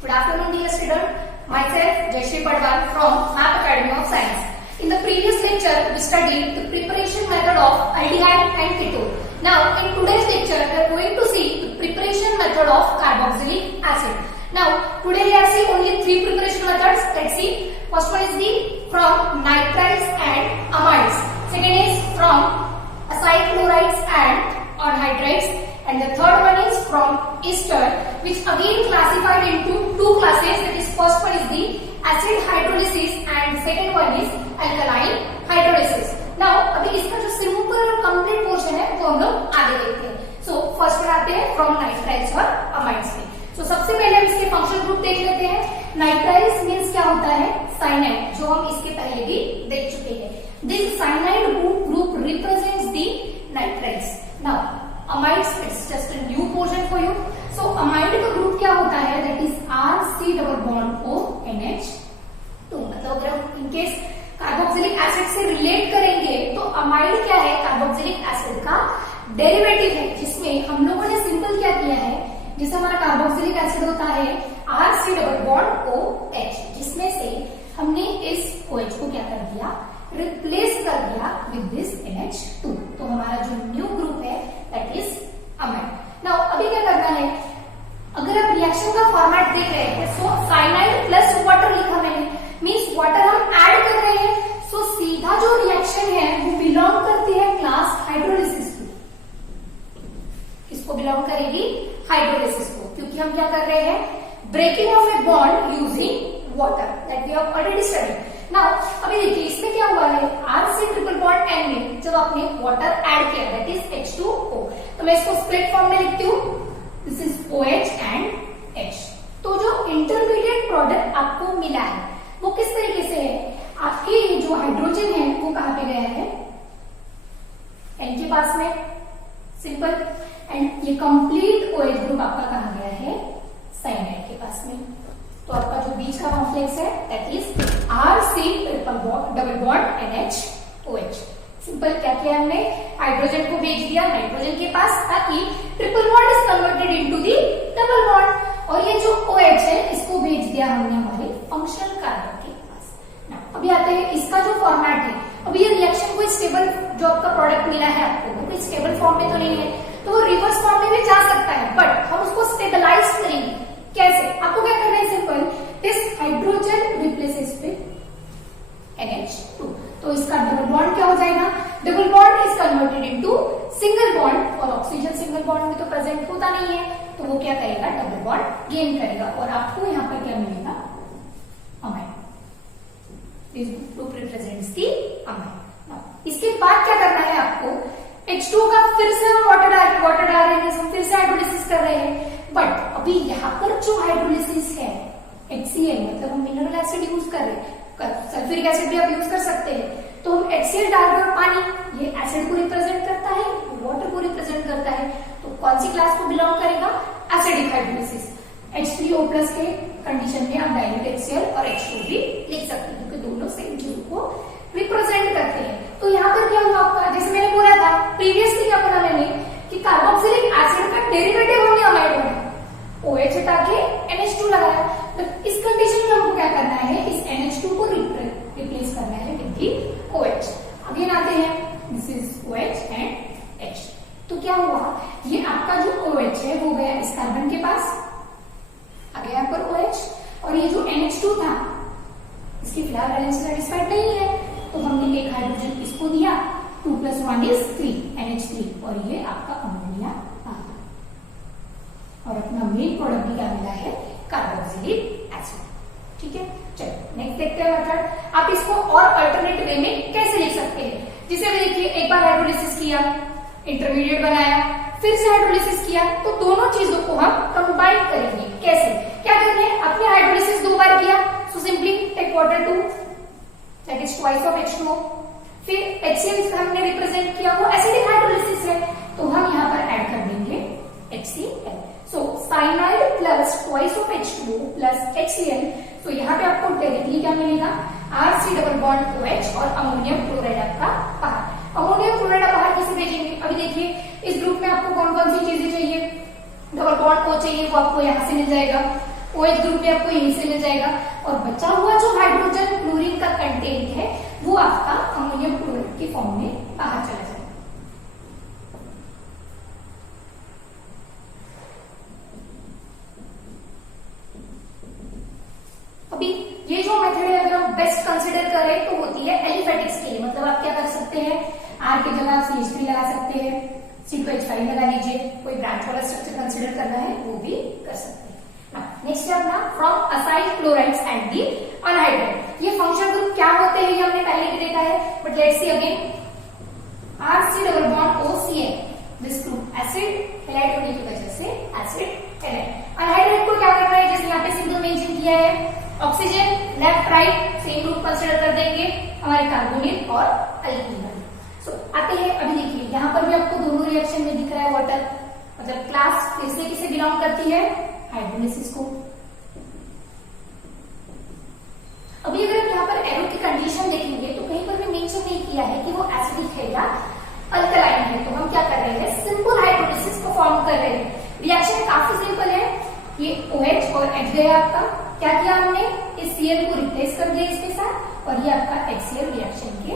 Good afternoon, dear student. Myself, Jayashree Padwal from Math Academy of Science. In the previous lecture, we studied the preparation method of aldehyde and ketone. Now, in today's lecture, we are going to see the preparation method of carboxylic acid. Now, today we are seeing only three preparation methods. Let's see. First one is the from nitriles and amides. Second is from acyl chlorides and anhydrides. And the third one is from ester, which again classified into two classes. That is, first one is the acid hydrolysis and second one is alkaline hydrolysis. Now, अभी इसका जो simple और complete portion है वो हम लोग आगे देखते हैं. सो फर्स्ट में आते हैं फ्रॉम नाइट्राइल्स और अमाइड्स में. तो सबसे पहले हम इसके फंक्शन ग्रुप देख लेते हैं. नाइट्राइल्स मीन्स क्या होता है? साइनाइड, जो हम इसके पहले भी देख चुके हैं. This cyanide group represents the nitriles. Now amides, it's just a new portion for you. So amide का ग्रुप क्या होता है? That is RC double bond O NH2. मतलब अगर हम इनकेस कार्बोक्सिलिक एसिड से रिलेट करेंगे तो अमाइड क्या है? कार्बोक्सिलिक एसिड का डेरिवेटिव है, जिसमें हम लोगों ने सिंपल क्या किया है, जिससे हमारा कार्बोक्सिलिक एसिड होता है RC डबल बॉन्ड OH, जिसमें से हमने इस OH को क्या कर दिया? रिप्लेस कर दिया विद दिस NH2. तो हमारा जो न्यू ग्रुप है दैट इज अमाइड. नाउ अभी क्या करना है, अगर आप रिएक्शन का फॉर्मेट देख रहे हैं, सो साइनाइड प्लस वाटर लिखा मैंने, मींस वाटर हम ऐड कर रहे हैं. सो सीधा जो रिएक्शन है वो बिलोंग करती है क्लास हाइड्रोलिसिस को. किसको बिलोंग करेगी? हाइड्रोलिसिस को, क्योंकि हम क्या कर रहे हैं? Breaking of a bond using water, that we have already studied. Now अभी देखिए इसमें क्या हुआ है, RC ट्रिपल बॉन्ड N में जब आपने वाटर ऐड किया दैट इज H2O. तो मैं इसको स्प्लिट फॉर्म में लिखती हूँ. This is OH and H. तो जो इंटरमीडिएट प्रोडक्ट आपको मिला है वो किस तरीके से है? आपके ये जो हाइड्रोजन है वो कहाँ पे गया है? N के पास में, सिंपल. एंड ये कंप्लीट OH ग्रुप आपका कहाँ गया है? साइनाइड के पास में. तो आपका जो बीच का कॉम्प्लेक्स है that is RC triple bond double bond NH2OH. Simple क्या किया हमने? हाइड्रोजन को भेज दिया नाइट्रोजन के पास, ताकि triple bond is converted into the double bond. और ये जो OH है इसको भेज दिया हमने हमारे फंक्शनल कार्बन के पास. अभी आते हैं इसका जो फॉर्मेट है. अभी ये रिएक्शन कोई स्टेबल जो आपका प्रोडक्ट मिला है आपको, वो कोई स्टेबल फॉर्म में तो नहीं है, तो वो रिवर्स फॉर्म में भी जा सकता है, बट हम उसको स्टेबलाइज करेंगे. कैसे? आपको क्या करना है? Simple, this hydrogen replaces with NH2. तो इसका डबल बॉन्ड क्या हो जाएगा? Double bond is converted into single bond, और ऑक्सीजन सिंगल बॉन्ड में तो प्रेजेंट होता नहीं है, तो वो क्या करेगा? डबल बॉन्ड गेन करेगा, और आपको यहाँ पर क्या मिलेगा? Amide. This group represents the amide. इसके बाद क्या करना है आपको? H2O का फिर से हम वाटर डाल रहे हैं, हम फिर से हाइड्रोलिसिस कर रहे हैं. बट अभी यहाँ पर जो हाइड्रोलिसिस है HCl, मतलब हम मिनरल एसिड यूज कर रहे हैं, सल्फ्यूरिक एसिड भी आप यूज कर सकते हैं. तो हम HCl डाल रहे हैं, पानी ये एसिड को रिप्रेजेंट करता है, वाटर को रिप्रेजेंट करता है. तो कौन सी क्लास को बिलोंग करेगा? Acidic hydrolysis. H3O प्लस के कंडीशन में आप डायल्यूट HCl और H2 भी लिख सकते हैं, क्योंकि दोनों सेम चीज को रिप्रेजेंट करते हैं. तो यहाँ पर क्या हुआ आपका? जैसे मैंने बोला था प्रीवियसली, क्या बोला मैंने कि कार्बोक्सिलिक एसिड का डेरिवेटिव हमने अमाइड बनाया, OH हटा के NH2 लगाया. तो इस कंडीशन में हमको क्या करना है? इस NH2 को रिप्लेस करना है विद दी OH. अगेन आते हैं, this is OH and H. तो क्या हुआ? ये आपका जो OH है वो गया इस कार्बन के पास, आ गया यहाँ पर OH, और ये जो NH2 था इसकी फिलहाल बैलेंस सेटिस्फाइड नहीं है, तो हमने एक हाइड्रोजन इसको दिया, 2 + 1 = 3 NH3, और ये आपका अमोनिया आ गया. और अपना मेन प्रोडक्ट भी क्या मिला है? Carboxylic acid. ठीक है, चलो नेक्स्ट देखते हैं मेथड. आप इसको और अल्टरनेट वे में कैसे लिख सकते हैं? जिसे भी देखिए, एक बार हाइड्रोलिसिस किया, इंटरमीडिएट बनाया, फिर से हाइड्रोलिसिस किया, तो दोनों चीजों को हम कंबाइन करेंगे. कैसे? क्या करेंगे? आपने हाइड्रोलिसिस 2 बार किया, so simply take water 2, that is twice of H2O. फिर HCl हमने रिप्रेजेंट किया, वो एसिडिक हाइड्रोलिसिस है, तो हम यहाँ पर ऐड कर देंगे HCl. So cyanide plus twice of H2O plus HCl. तो यहाँ पे आपको डायरेक्टली क्या मिलेगा? RC डबल बॉन्ड OH और अमोनियम क्लोराइड आपका बाहर. अमोनियम क्लोराइड बाहर कैसे भेजेंगे? अभी देखिए इस ग्रुप में आपको कौन कौन सी चीजें चाहिए? डबल बॉन्ड O चाहिए, वो आपको यहाँ से मिल जाएगा. OH ग्रुप भी आपको यहीं से मिल जाएगा और बचा हुआ जो हाइड्रोजन क्लोरीन का कंटेंट है वो आपका अमोनियम क्लोराइड के फॉर्म में बाहर चला जाएगा। अभी ये जो मेथड है अगर हम बेस्ट कंसिडर करें तो होती है एलिफेटिक स्केल, मतलब आप क्या कर सकते हैं, R की जगह आप CH3 लगा सकते हैं, C2H5 लगा लीजिए, कोई ब्रांच वाला स्ट्रक्चर कंसिडर करना है वो भी कर सकते हैं। नेक्स्ट है अपना from acyl chlorides and the anhydride. ये फंक्शन ग्रुप क्या होते हैं ये हमने पहले भी देखा है, but let's see again. RC double bond OCN, this group acid halide होने की वजह से एसिड हैलाइड। अनहाइड्रेट को क्या करना है, जैसे यहाँ पे सिंपल मेंशन किया है, oxygen left right same group consider कर देंगे हमारे कार्बोनिल और अल्कीन। सो आते हैं, अभी देखिए यहाँ पर भी आपको दोनों रिएक्शन में दिख रहा है वाटर, मतलब क्लास फिर से किसे बिलोंग करती है, हाइड्रोलिसिस को। अभी अगर आप यहाँ पर एरो की कंडीशन देखेंगे तो कहीं पर भी मेंशन नहीं किया है कि वो एसिडिक है या अल्कलाइन है, तो हम क्या कर रहे हैं, सिंपल हाइड्रोलिसिस को फॉर्म कर रहे हैं। रिएक्शन काफी सिंपल है, ये OH और H गया आपका, क्या किया हमने, इस Cl को रिप्लेस कर दिया इसके साथ और ये आपका HCl रिएक्शन के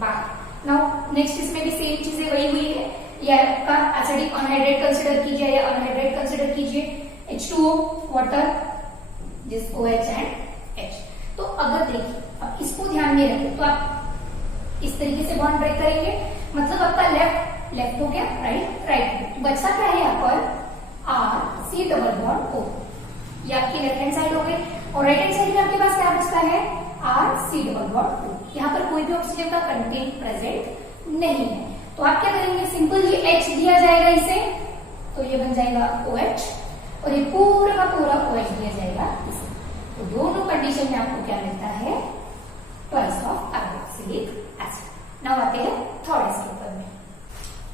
बाद। नाउ नेक्स्ट इसमें भी सेम चीजें वही हुई है, या आपका एसिडिक अनहाइड्रेट कंसिडर कीजिए या अनहाइड्रेट कंसिडर कीजिए, H2O वाटर, जिस OH एंड H। तो अगर देखिए अब इसको ध्यान में रखें तो आप इस तरीके से बॉन्ड ब्रेक करेंगे, मतलब आपका लेफ्ट लेफ्ट हो गया, राइट राइट, बचा क्या है यहाँ पर RC डबल बॉन्ड O, ये आपकी लेफ्ट हैंड साइड हो गई, और राइट हैंड साइड में आपके पास क्या बचता है, RC डबल बॉन्ड O। यहाँ पर कोई भी ऑक्सीजन का कंटेंट प्रेजेंट नहीं है, तो आप क्या करेंगे, सिंपल ये H दिया जाएगा इसे, तो ये बन जाएगा OH और ये पूरा का पूरा OH दिया जाएगा इसे। तो दोनों कंडीशन में आपको क्या मिलता है, twice of carboxylic acid. Now आते हैं थर्ड स्टेप में।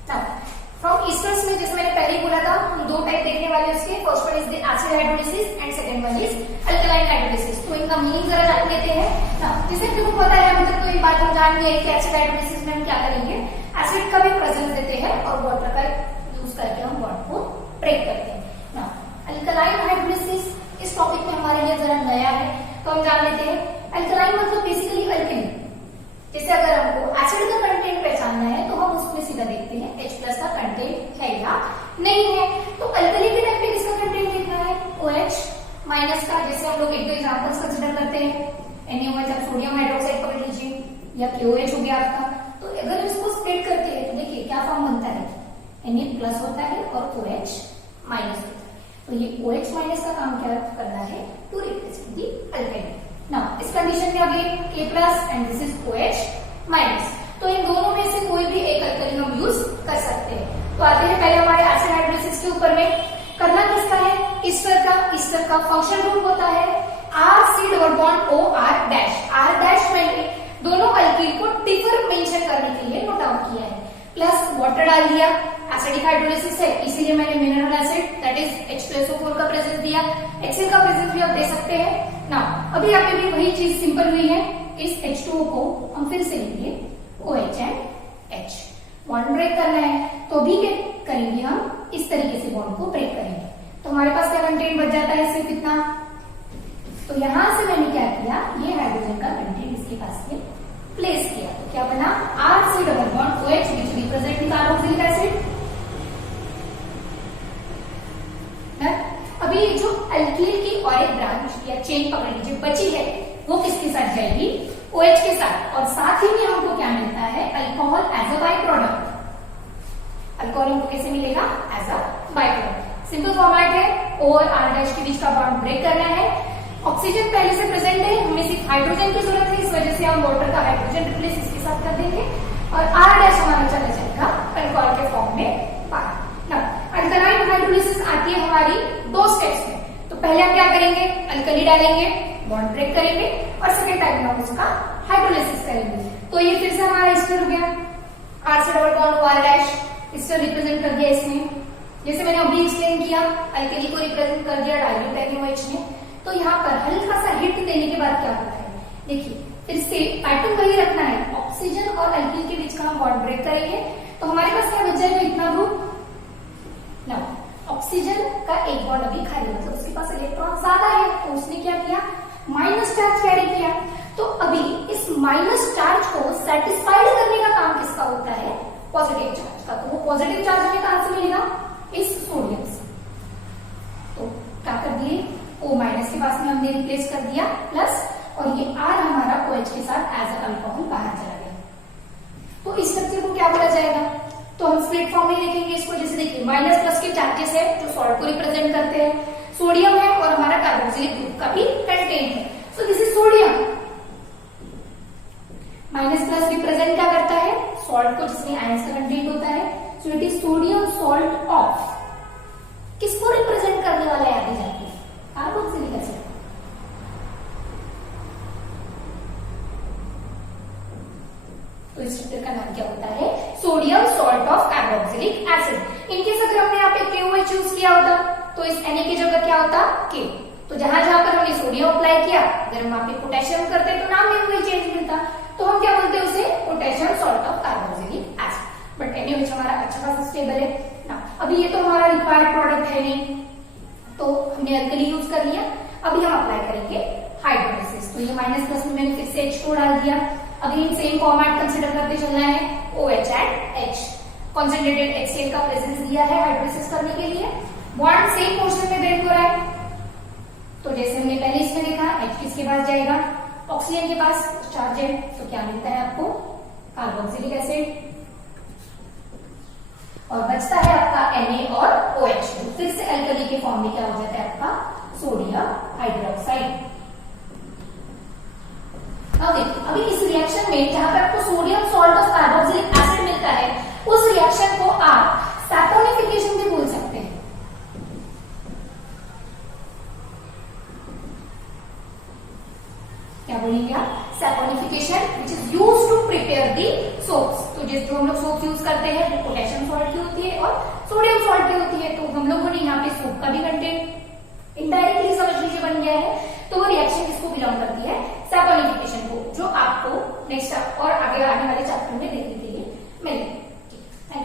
नाउ फ्रॉम ईस्टर्स में, जैसे मैंने पहले ही बोला था, हम दो टाइप देखने वाले हैं उसके, first one is the acid hydrolysis and second one is alkaline hydrolysis. तो इनका मीनिंग जरा जान लेते हैं। नाउ जैसे तुमको पता है अभी तक, तो एक बात हम जान गए कि एसिड हाइड्रोलिसिस में हम क्या करेंगे, एसिड का भी प्रेजेंस देते हैं और वाटर का यूज करके हम बॉन्ड को ब्रेक करते हैं। नाउ अल्कलाइन हाइड्रोलिसिस इस टॉपिक में हमारे लिए जरा नया है, तो हम जान लेते हैं। अल्कलाइन मतलब बेसिकली अल्कली, जैसे अगर हमको एसिड का कंटेंट पहचानना है तो हम उसमें सीधा देखते हैं H+ का कंटेंट है या नहीं है। तो अल्कली के टाइप पे किसका कंटेंट देखना है, OH- का, जैसे हम लोग एक दो एग्जांपल्स कंसिडर करते हैं, NaOH, आप सोडियम हाइड्रोक्साइड पकड़ लीजिए, या KOH हो गया आपका। तो अगर इसको स्प्लिट करते हैं तो देखिए क्या फॉर्म बनता है, Na+ होता है और OH- होता है। तो ये OH- का काम क्या करना है, to replace the alkyl. Now इस कंडीशन में again K+ and this is OH-। तो इन दोनों में से कोई भी एक अल्कली हम यूज कर सकते हैं। तो आते हैं पहले हमारे एसिड हाइड्रोलिसिस के ऊपर में। करना किसका है, ईस्टर का फंक्शन ग्रुप होता है RC double bond OR-। R- मैंने दोनों अल्कील को टिफर मेंशन करने के लिए नोट डाउन किया है, प्लस वाटर डाल दिया। एसिडिक हाइड्रोलिसिस है इसीलिए मैंने mineral acid that is H2SO4 का प्रेजेंस दिया, HCl का प्रेजेंस भी आप दे सकते हैं। नाउ अभी यहाँ पे भी वही चीज सिंपल हुई है, इस H2O को हम फिर से लेंगे OH and H, bond break करना है तो अभी क्या करेंगे, हम इस तरीके से बॉन्ड को ब्रेक करेंगे। तो हमारे पास क्या कंटेंट बच जाता है सिर्फ इतना, तो यहां से मैंने क्या किया, ये हाइड्रोजन का कंटेंट इसके पास में प्लेस किया, तो क्या बना RC double bond OH which represent carboxylic acid. अभी जो अल्कील की और एक ब्रांच या चेन पकड़ लीजिए बची है, वो किसके साथ जाएगी, OH के साथ, और साथ ही में हमको क्या मिलता है, alcohol as a by product. Alcohol हमको कैसे मिलेगा, as a by product. Simple format है, O और R- के बीच का बॉन्ड ब्रेक करना है। ऑक्सीजन पहले से प्रेजेंट है, हमें सिर्फ हाइड्रोजन की जरूरत है, इस वजह से हम वाटर का हाइड्रोजन रिप्लेस इसके साथ कर देंगे और R- हमारा चला जाएगा अल्कोहल के फॉर्म में बाहर। अल्कलाइन हाइड्रोलिसिस आती है हमारी दो स्टेप्स में। तो पहले हम क्या करेंगे, अल्कली डालेंगे, बॉन्ड ब्रेक करेंगे, और सेकेंड टाइम में हम उसका हाइड्रोलिसिस करेंगे। तो ये फिर से हमारा ईस्टर हो गया, RC double bond OR-, Easter represent कर दिया इसमें। जैसे मैंने अभी एक्सप्लेन किया, अल्कली को रिप्रेजेंट कर दिया डाइल्यूट NaOH ने। तो यहाँ पर हल्का सा हिट देने के बाद क्या होता है, देखिए फिर से पैटर्न वही रखना है, ऑक्सीजन और अल्कील के बीच का हम बॉन्ड ब्रेक करेंगे। तो हमारे पास क्या बच जाएगा, इतना ग्रुप। नाउ ऑक्सीजन का एक बॉन्ड अभी खाली, मतलब उसके पास इलेक्ट्रॉन ज्यादा है, तो उसने क्या किया, माइनस चार्ज कैरी किया। तो अभी इस माइनस चार्ज को सेटिस्फाइड करने का काम किसका होता है, पॉजिटिव चार्ज का। तो वो पॉजिटिव चार्ज हमें कहां से मिलेगा, इस सोडियम से। तो क्या कर दिए, O माइनस के पास में हमने रिप्लेस कर दिया प्लस, और ये R हमारा OH के साथ एज अ अल्कोहल बाहर चला गया। तो इस स्ट्रक्चर को क्या बोला जाएगा, तो हम स्प्लिट फॉर्म में लिखेंगे इसको। जैसे देखिए माइनस प्लस के चार्जेस है जो सॉल्ट को रिप्रेजेंट करते हैं, सोडियम है और हमारा कार्बोक्सिलिक ग्रुप का भी कंटेंट है। So this is sodium. Minus plus represent क्या करता है, सॉल्ट को जिसमें आयंस का कंटेंट होता है। So it is sodium salt of, किसको रिप्रेजेंट करने वाला है आगे जाके, कार्बोक्सिलिक एसिड। तो इस स्ट्रक्चर का नाम क्या होता है, sodium salt of carboxylic acid. In case अगर हमने यहाँ पे KOH यूज किया होता तो इस Na की जगह क्या होता, K। तो जहां जहां पर हमने सोडियम अप्लाई किया, अगर हम वहां पे पोटेशियम करते तो नाम में कोई चेंज मिलता, तो हम क्या बोलते हैं उसे, potassium salt of carboxylic acid. But NaOH हमारा अच्छा खासा स्टेबल है ना। अभी ये तो हमारा रिक्वायर्ड प्रोडक्ट है नहीं, तो हमने अल्कली यूज कर लिया। अभी हम अप्लाई करेंगे हाइड्रोलिसिस। तो ये माइनस प्लस में मैंने फिर से H2 डाल दिया। अभी सेम फॉर्मेट कंसिडर करते चलना है, OH and H। Concentrated HCl का प्रेजेंस दिया है हाइड्रोलिसिस करने के लिए, बॉन्ड सेम पोर्शन में ब्रेक हो रहा है। तो जैसे हमने पहले इसमें देखा, H किसके पास जाएगा, ऑक्सीजन के पास चार्ज है, तो क्या मिलता है आपको, कार्बोक्सिलिक एसिड। और बचता है आपका Na और OH, फिर से अल्कली के फॉर्म में क्या हो जाता है आपका, सोडियम हाइड्रोक्साइड। अभी इस रिएक्शन में जहां पे आपको sodium salt of carboxylic acid मिलता है, उस रिएक्शन को आप सैपोनिफिकेशन भी बोल सकते हैं। क्या बोलेंगे आप, saponification, which is used to prepare the soaps. तो जो हम लोग सोप यूज करते हैं वो पोटेशियम सॉल्ट की होती है और सोडियम सॉल्ट की होती है। तो हम लोगों ने यहाँ पे सोप का भी कंटेंट इनडायरेक्टली समझ लीजिए बन गया है। तो वो रिएक्शन किसको बिलोंग करती है, सैपोनिफिकेशन को, जो आपको नेक्स्ट और आगे आने वाले चैप्टर में देखने के लिए मिलेगा।